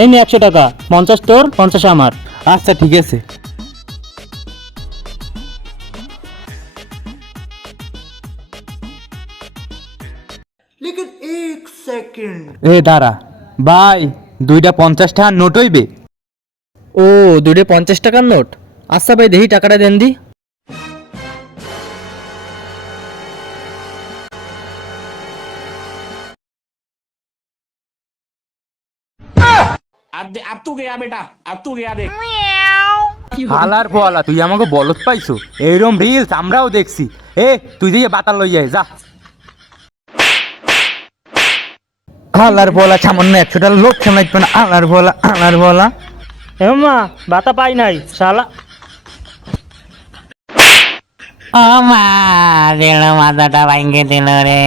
এই নে 100 টাকা, 50 তোর 50 আমার। আচ্ছা ঠিক আছে। এ দাঁড়া ভাই, দুইটা 50 টাকার নোট হইবে? ও, দুটো 50 টাকার নোট। আচ্ছা ভাই, দেখি টাকাটা দেন দি। अब तू गया बेटा, अब तू गया देख। হালার পোয়ালা, তুই আমাকে বলত পাইছো? এইরকম রিলস আমরাও দেখছি। এ তুই দিয়ে বাতাল লই যায় যা। হালার পোয়ালা, সামান্য 100 টাকা লোক সামলাইতে না। হালার পোয়ালা, হালার পোয়ালা। মা, বাতা পাই নাই শালা। ও মা, দিল মাথাটা ভাঙ্গে দিল রে।